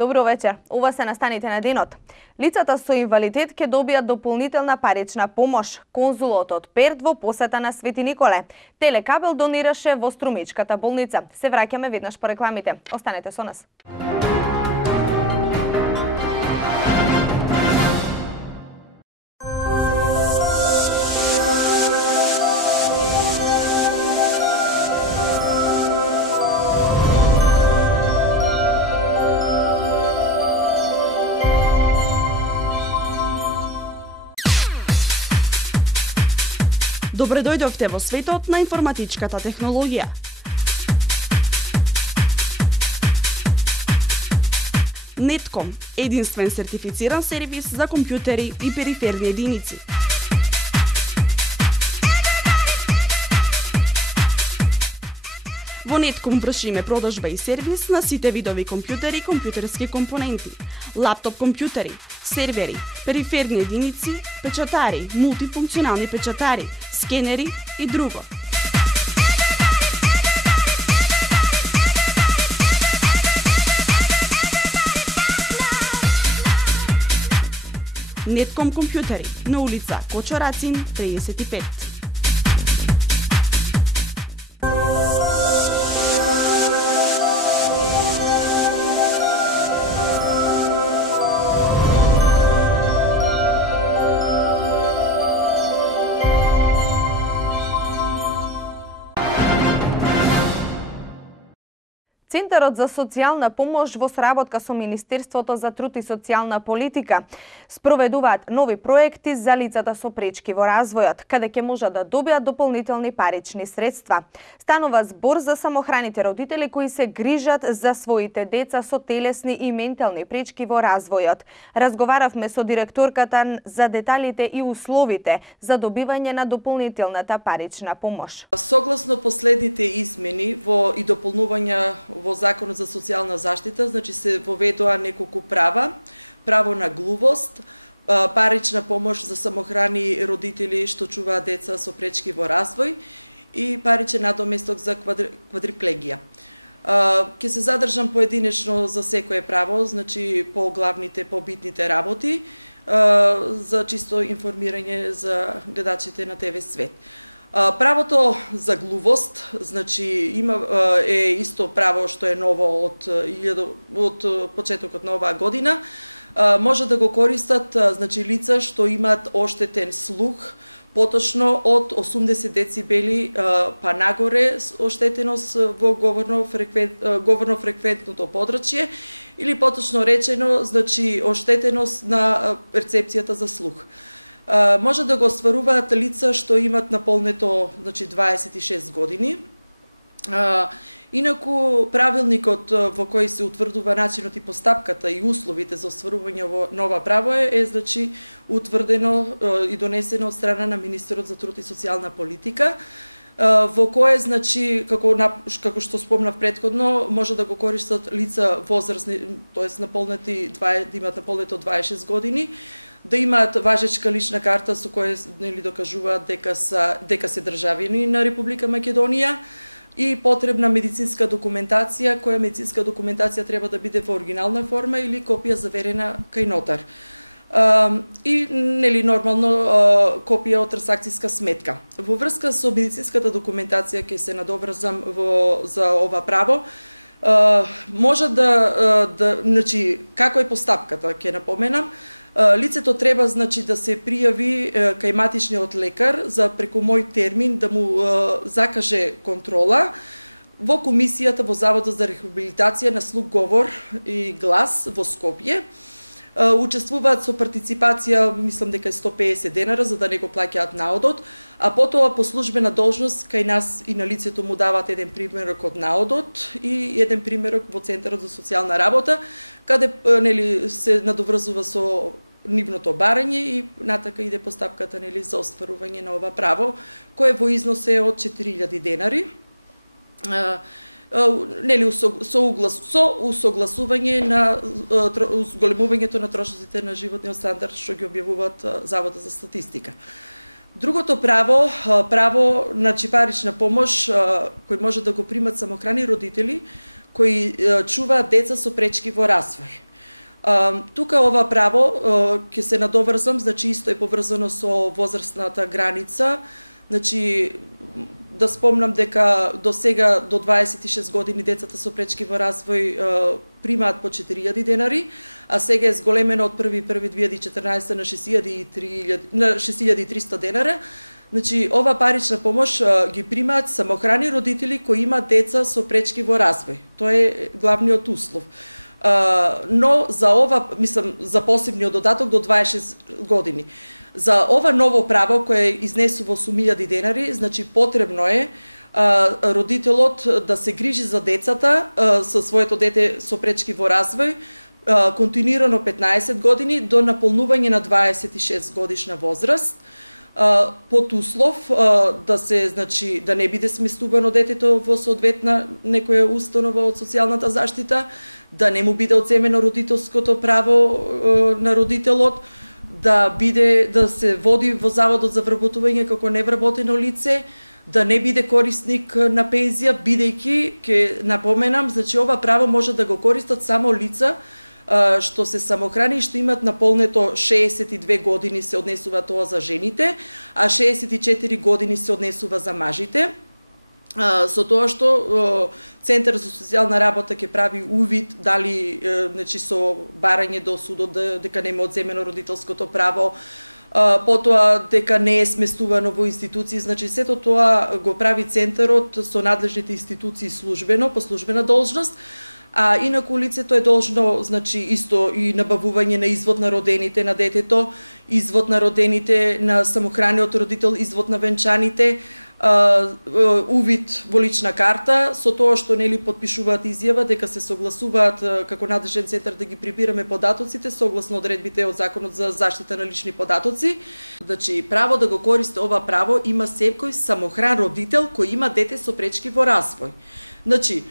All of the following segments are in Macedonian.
Добро вечер. Ова се настаните на денот. Лицата со инвалидитет ќе добијат дополнителна парична помош. Конзулот од Перт во посета на Свети Николе. Телекабел донираше во Струмичката болница. Се враќаме веднаш по рекламите. Останете со нас. Добре дојдовте во светот на информатичката технологија. Нетком – единствен сертифициран сервис за компјутери и периферни единици. Во Нетком вршиме продажба и сервис на сите видови компјутери и компјутерски компоненти, лаптоп компјутери, сервери, периферни единици, печатари, мултифункционални печатари, скенери и друго. Нетком компјутери на улица Кочо Рацин 35. Центарот за социјална помош во сработка со Министерството за труд и социјална политика спроведуваат нови проекти за лицата со пречки во развојот, каде ќе можат да добијат дополнителни парични средства. Станува збор за самохраните родители кои се грижат за своите деца со телесни и ментални пречки во развојот. Разговаравме со директорката за деталите и условите за добивање на дополнителната парична помош. Согласно последните измени и дополнувања во Законот за социјална заштита, значи се воведоа неколку права: право на глувост, парична помош за самохрани родители што чуваат деца со пречки во развој и паричен надоместок за квадриплегија. Ќе се задржам поединечно за секое право, значи по главните, по битните работи, за чисто информирање за гледачите на ТВ Свет. Правото за глувост, значи е исто право што е ново од почетокот на оваа година. Може да го користат значи лица што имаат оштетен слух, поточно од 80 децибели па нагоре оштетеност во говорно фреквентното подрачје, или поточно речено, значи оштетеност на перцепцијата за слух. Може да го остваруваат лица што имат наполнето, значи 26 години. Инаку правилникот во кој се утврдува начинот и постапката и условите за остварување во нова право е значи утврдено и донесено од страна на Министерот за труд и социјална политика, во кое, значи, како што спомнав претходно, може да го користат лица возрастни, тоест наполнети, да имаат наполнето 26 години, да имаат важечка лична карта со која докажуваат дека се државјани на Република Македонија, и потребна медицинска документација, која медицинска документација треба да биде во оригинална форма или копија заверена кај нотар. И нормално копија од трансакцијска сметка. Во врска со медицинската документација ќе се надоврзам за ова право. Може значи, како е постапката, ќе напоменам. Лицето треба, значи, да се пријави кај матичниот лекар за преку мој термин да му закаже контрола во комисијата во Заводот за рехабилитација на слух, говор и глас во Скопје. Учествуваат со партиципација, мислам дека е 150 денара, за да не го плаќаат наодот, а потоа по службена должност кај нас и на лицето му даваат еден примерок од наодот и еден примерок во Центарот за социјална работа, каде се надоврзува со нивното барање и натака иде постапката за остварување на ова право, кое во износ е од 4000 денари. Со усогласување на зголемувањето на трошоците на животниот стандард што ги објавуваат Заводот за статистика. Другото право на парична помош кој може да го примат самохрани родители кои чуваат деца со пречки во развој. Тука ова право ќе се надоврзам, значи исто е поврзано со возрастната граница. Значи да спомнам дека до сега до 26 години децата со пречки во развој примаат по 4000 денари, а сега е зголемено од 1.1.2014 на 6300 денара. Значи ова парична помош ги примаат самохрани родители кои имаат деца со пречки во развој. Тоа е главниот услов. Но за ова, мислам, за посебниот додаток до 26 години. За ова ново право кое изнесува 8000 денари, значи потребно е родителот да се грижи за децата со своето дете со пречки во развој континуирано 15 години до наполнување на 26 годишна возраст, под услов да се, значи, да не биде сместувано детето во соодветна некоја установа од социјалната заштита, да не му биде одземено родителското право на родителот, да се води во заводот за вработување како невработено лице, да не биде корисник на пензија, бидејќи, ќе напоменам, значи ова право може да го користат само лица што се самохрани и што имат наполнето 62 години, се однесува тоа за жените, а 64 години се однесува за мажите. Со тоа што Центар за социјална работа ќе прави увид дали, значи, со барање до судот дека нема одземено родителското право, потоа дека не е сместувано во институции, значи сето тоа го прави Центарот со надлежните институции службено, по службена должност, а инаку лицето е должно, значи, исто и набавување на извод на родените на детето, извод на родените на самохраниот родител, извод на венчаните, увид во лична карта, со тоа што нели потпишуваат изјава дека се согласуваат како надлежен центар да ги прибираме податоците согласно одредбите од Законот за заштита на лични податоци. Значи, право да го користи ова право има секој самохран родител кој има дете со пречки во развој. Значи,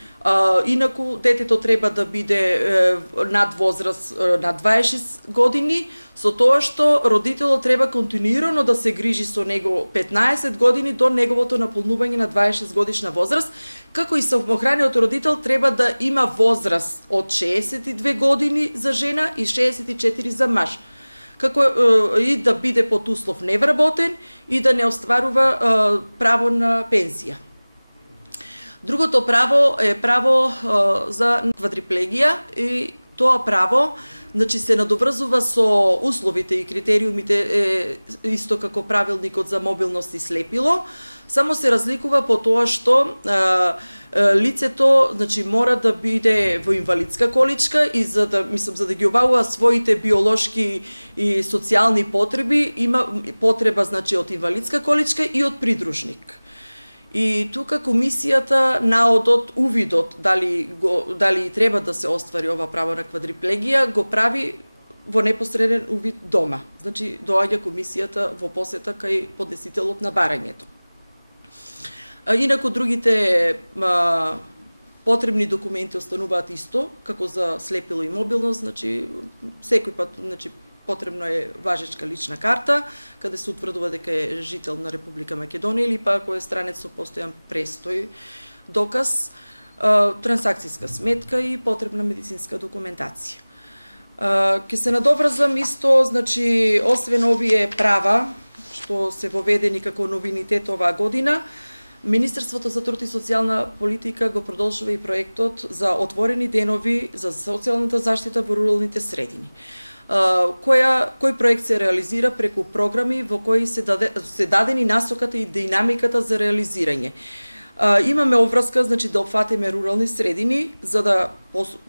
инаку детето треба да биде над возраст над 26 години, со тоа што родителот треба континуирано да се грижи со него 15 години до неговото наполнување на 26 годишна возраст, како и самохраниот родител треба да има возраст од 62 години за жена и 64 за маж, како и да биде под услов невработен и да не остварува право на пензија. Другото право е право за квадриплегија и тоа право, значи, се надоврзува со условите и критериумите исто како правилникот за мобилност и слепило, само се разликува по тоа што лицето, значи, мора да биде во инвалидска количка и за да ги обавува своите биолошки и социјални потреби, има потреба, значи, од инвалидска количка и од придружник. И тука комисијата наодот, увидот дали треба да се оствари ова право на квадриплегија, го прави во непосреден увид дома. Значи, доаѓа комисијата во посета кај поднесителот на барањето. Инаку другите потребни документи остануваат исто, како за слепило и мобилност, значи секој пат, значи, потребно е важечка лична карта, каде се утврдува дека е жител на Република Македонија или па ако е странец со постојан престој, доказ, трансакцијска сметка и потребна медицинска документација. Ке се надоврзам исто, значи, освен овие права што се воведени како новинитет оваа година, Министерството за труд и социјална политика го продолжува и проектот за отворени денови за социјалната заштита во руралните средини. Кој проект се реализира преку програми во кои се дадени насоката и динамиката за реализирање. Имаме обврска, значи, да опфатиме рурални средини, за да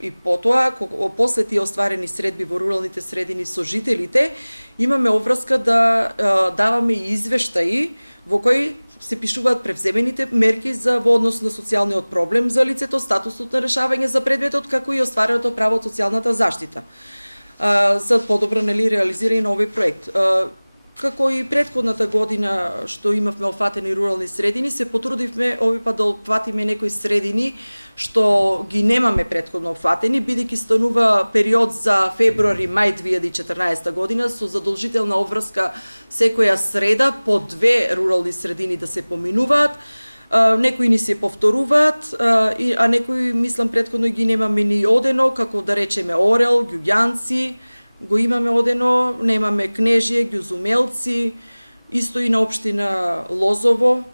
и потоа, после тие остварени средби во руралните средини со жителите, имаме обврска да даваме и извештаи во кои се пишуваат превземените мерки во однос на социјалниот проблем за лицето, статусот на решавање за предметот, како и оствареното право од социјалната заштита. За подобро, нели, реализирање на овој проект. Како и претходната година што имавме опфатени рурални средини, се потрудивме овој пат да опфатиме некои средини што ги немаме претходно опфатени, бидејќи станува период за февруари-мај 2014 година со задолжителна обврска секоја среда по 2 рурални средини да се поминуваат, некои ни се повторуваат, а некои, мислам, претходно ги немаме ни одено, како да речеме Орел, Ѓуѓанци, го имаме одено, немаме Кнежие, Ѓузумелци, исто и на општина Лозово,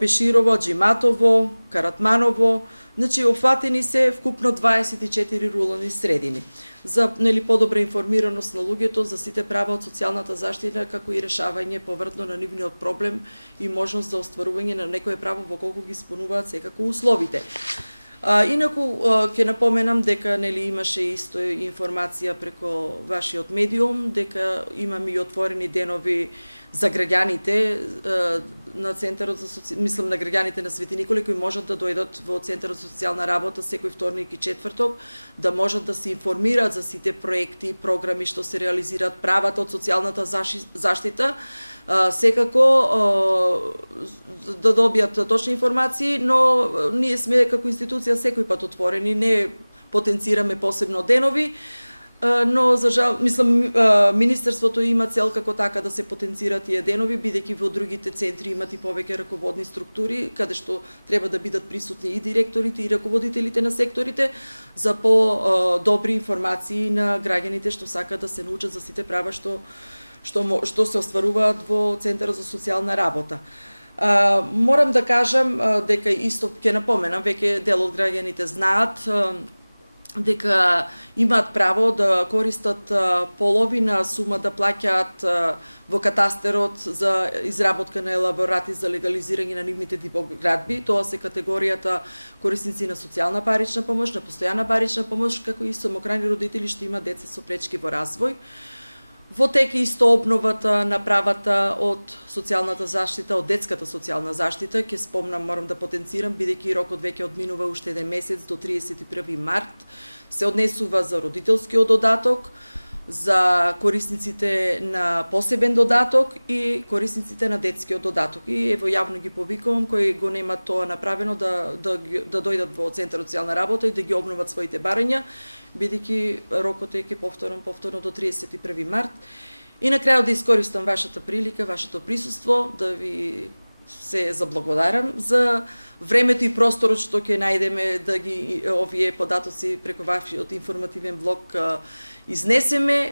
Пеширово, Џиматово, Каратманово, значи офатени се вкупно 24 рурални средини. За подобра информираност на луѓето за сите права од социјалната заштита, како и решавање повртно на нивниот проблем и можност за остварување на некое право во колку ги исполнуваат секако условите. Инаку ќе напоменам дека имаше исто информација преко вашиот медиум, дека имаме и отворени денови за граѓаните на Центарот за мислам на граѓаните на Свети Николе, кои можат да дојдат во Центарот за социјална работа секој вторник и четврток, да можат да се информираат за сите проекти, програми што се реализираат, правата од социјалната заштита, секако да добијат точни информации, но ние сме како институција секој пат отворени, не потенцираме посебно денови, но за жал, мислам, Министерството има цел како така да се потенцираат тие денови, бидејќи во другите центри имат и повеќе раководни структури, каде што треба да бидат присутни и директорите и раководителите на секторите за по-добри информации на граѓаните што сакаат да се научат за сите права што се остваруваат во Центарот за социјална работа. Морам да кажам дека исто ќе напоменам, веќе дел од граѓаните знаат дека имаат право да користат половина сума да плаќаат во катастерот за изработка на елаборати за легализирање на нивните типоградби. Тоа се категоријата корисници на социјална парична помош, на постојана парична помош, како и самохрани родители што имаат деца со пречки во развој. Во тек е исто обновата на правата од социјалната заштита, од детската социјална заштита. Ќе спомнам, морам да потенцирам, бидејќи рокот веќе одминува уште еден месец до 31 март. Се однесува за родителскиот додаток, за корисниците на посебен додаток и корисниците на детскиот додаток. И ево јавно ги повикувам кои го немат тоа направено да дојдат во Центарот за социјална работа и да ги обноват своите барања, бидејќи рокот е повторно до 31 март. И на крајот да искористам вашата прилика, вашето присуство, да ви се заблагодарам за времето и просторот што ќе најдеме да ги овие податоци преку вашиот информативен блог изнесеме.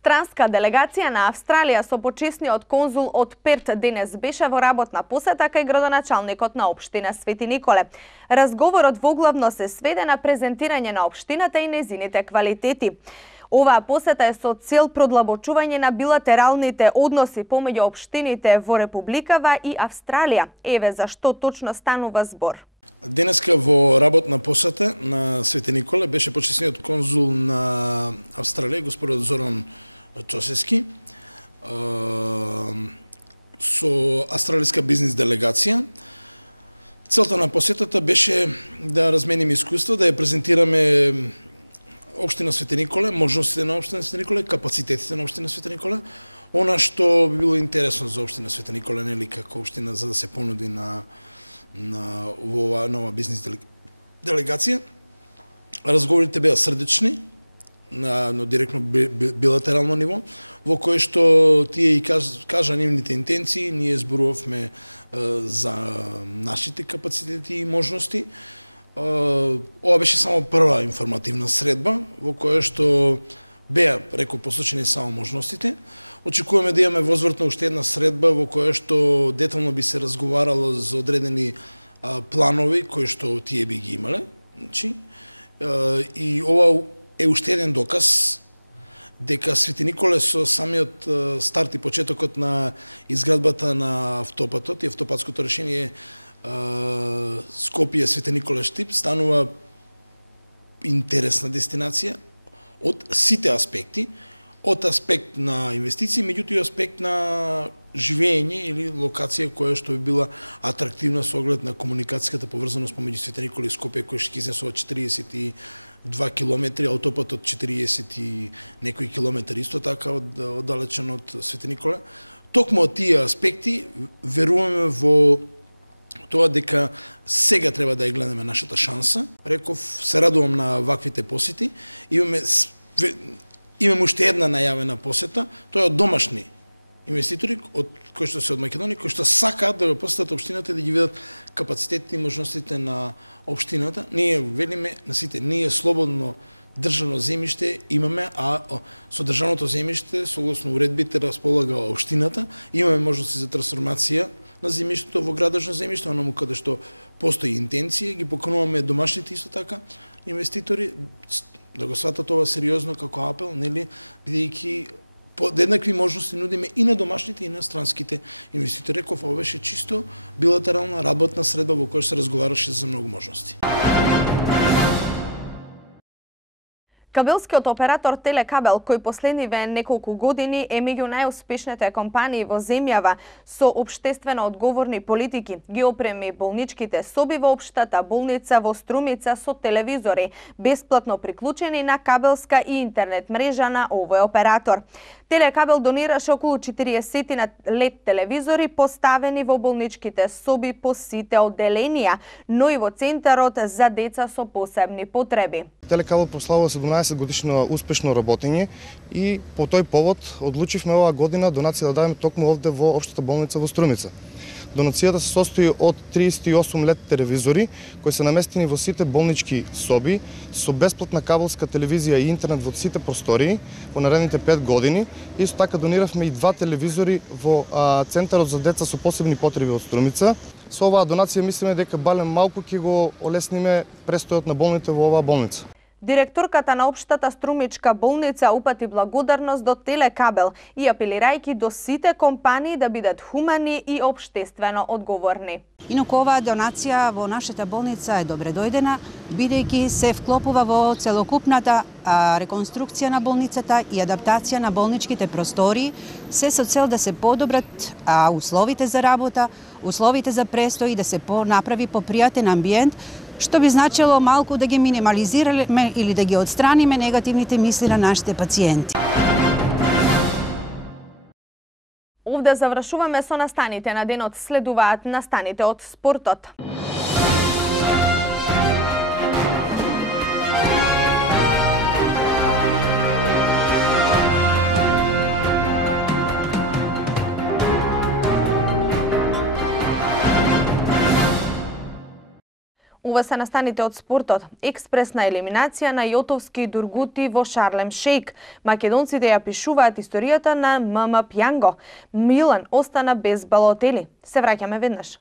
Странска делегација на Австралија со почесниот конзул од Перт денес беше во работна посета кај градоначалникот на општина Свети Николе. Разговорот воглавно се сведе на презентирање на општината и незините квалитети. Оваа посета е со цел продлабочување на билатералните односи помеѓу општините во Републикава и Австралија. Еве за што точно станува збор. Денеска во работна посета на Свети Николе беше почесниот конзул на Австралија, господин Зоран Чосески, со австралиска бизнис делегација. Целта на посетата беше да размениме искуства, да ја презентираме општина Свети Николе, можностите на општина Свети Николе, капацитетите на општина Свети Николе, она што би било интересно за општина Свети Николе, нели како општина за да се понуди на оваа нова бизнис делегација. Разговорите беа срдечни, на директно билатерално ниво, во кој што тие и кажа нивните интенции, ние зборувавме за нашите капацитети и можности. Ова беше само прва информативна средба, во која што беа, реко, посочени само можностите. Очекуваме да имаме возвратно уште една средба во која што детално би се разговарало за одредени планови кои што тие би ги имале. Значи, и ова е уште еден доказ дека Свети Николе со самиот старт и почетокот на изградбата на автопатот и автопатското решение Скопје Свети Николе Штип станува интересна дестинација од сите аспекти, од аспект на инвестиции, меѓутоа и аспект на живење или локација која што би била атрактивна со оглед на комуникацијската поврзаност помеѓу Свети Николе и Скопје, кој што ќе изнесува 42 километри, аутопатот 40 и некои километри исто така оддалечен од Свети Николе. Токму од тие аспекти веруваме во тоа дека сега треба да ја гледаме нашата шанса. Реков, се радувам на ваквите посети. Имаме уште една најавена посета, тоа е од домашни инвеститори кои што се од Македонија, кои што сакаат да го посетат општината и да ги видат капацитетите и можностите на општината. Ние велиме на сите, ние слободно државно земјиште имаме, а со државното земјиште, согласно уредбите, располага општината, имаме можности за трансформација на земјиштето во градежно земјиште, онаму каде што постои интенција, ги покануваме домашните исто така инвеститори да го сватат ова сериозно како апел, нели, бидејќи подеднакви можности нудиме и на домашните и на странските инвеститори. Реков, ова беше чисто билатерална работна средба во која се разговараше за многу можности. Кабелскиот оператор Телекабел, кој последниве неколку години е меѓу најуспешните компании во земјава со општествено одговорни политики, ги опреми болничките соби во општата болница во Струмица со телевизори, бесплатно приклучени на кабелска и интернет мрежа на овој оператор. Телекабел донираше околу 40 на LED телевизори поставени во болничките соби по сите одделенија, но и во центарот за деца со посебни потреби. Телекабел прославува 17 годишно успешно работење и по тој повод одлучивме оваа година донација да дадеме токму овде во општата болница во Струмица. Донацијата се состои од 38 LED телевизори кои се наместени во сите болнички соби со бесплатна кабелска телевизија и интернет во сите простории во наредните 5 години. Исто така дониравме и 2 телевизори во центарот за деца со посебни потреби од Струмица. Со оваа донација мислиме дека балем малку ќе го олесниме престојот на болните во оваа болница. Директорката на општата Струмичка болница упати благодарност до Телекабел и апелирајќи до сите компании да бидат хумани и општествено одговорни. Инаку оваа донација во нашата болница е добре дојдена, бидејќи се вклопува во целокупната реконструкција на болницата и адаптација на болничките простории, се со цел да се подобрат условите за работа, условите за престој и да се направи попријатен амбиент, што би значило малку да ги минимализираме или да ги отстраниме негативните мисли на нашите пациенти. Овде завршуваме со настаните на денот, следуваат настаните од спортот. Ова се настаните од спортот. Експресна елиминација на Јотовски Дургути во Шарлем Шејк. Македонците ја пишуваат историјата на ММ Пјанго. Милан остана без Балотели. Се враќаме веднаш.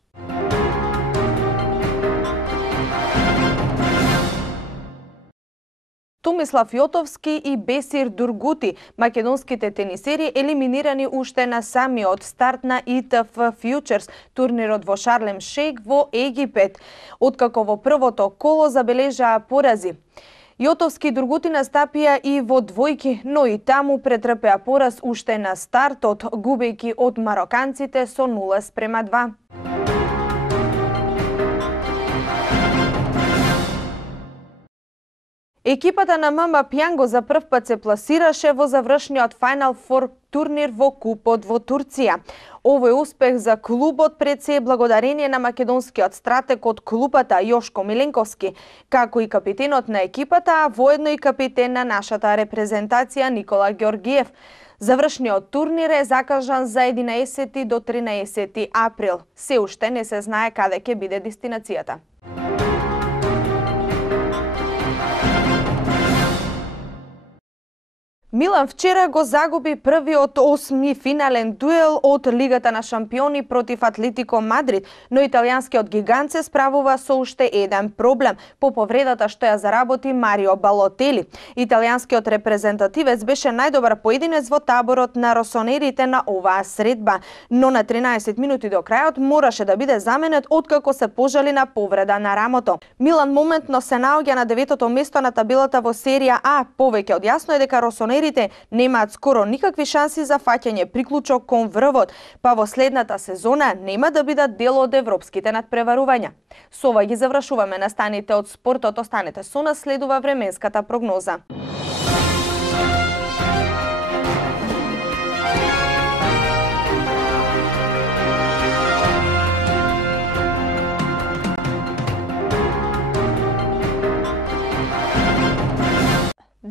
Томислав Јотовски и Бесир Дургути, македонските тенисери, елиминирани уште на самиот старт на ITF Futures, турнирот во Шарлем Шејк во Египет, откако во првото коло забележаа порази. Јотовски и Дургути настапија и во двојки, но и таму претрпеа пораз уште на стартот, губејќи од мароканците со 0:2. Екипата на ММ Пјанго за прв пат се пласираше во завршниот Final Four турнир во Купот во Турција. Овој успех за клубот пред се е благодарение на македонскиот стратег од клубата Јошко Миленковски, како и капитенот на екипата, а воедно и капитен на нашата репрезентација Никола Ѓоргиев. Завршниот турнир е закажан за 11 до 13 април. Се уште не се знае каде ќе биде дестинацијата. Милан вчера го загуби првиот 8-ми финален дуел од Лигата на шампиони против Атлетико Мадрид, но италијанскиот гигант се справува со уште еден проблем по повредата што ја заработи Марио Балотели. Италијанскиот репрезентативец беше најдобар поединец во таборот на росонерите на оваа средба, но на 13 минути до крајот мораше да биде заменет откако се пожали на повреда на рамото. Милан моментно се наоѓа на 9-то место на табелата во серија А. Повеќе од јасно е дека росонерите немаат скоро никакви шанси за фаќање приклучок кон врвот, па во следната сезона нема да бидат дел од европските надпреварувања. Со ова ги завршуваме настаните од спортот, останете со нас, следува временската прогноза.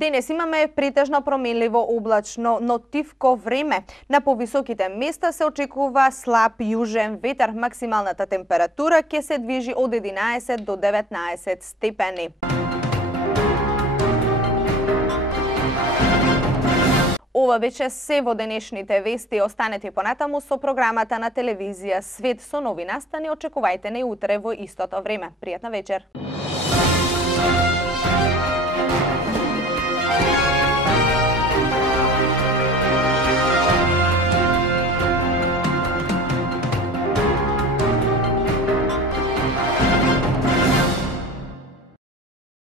Денес имаме претежно променливо облачно, но тивко време. На повисоките места се очекува слаб јужен ветер. Максималната температура ќе се движи од 11 до 19 степени. Ова беше се во денешните вести. Останете понатаму со програмата на телевизија Свет со нови настани. Очекувајте не утре во истото време. Пријатна вечер.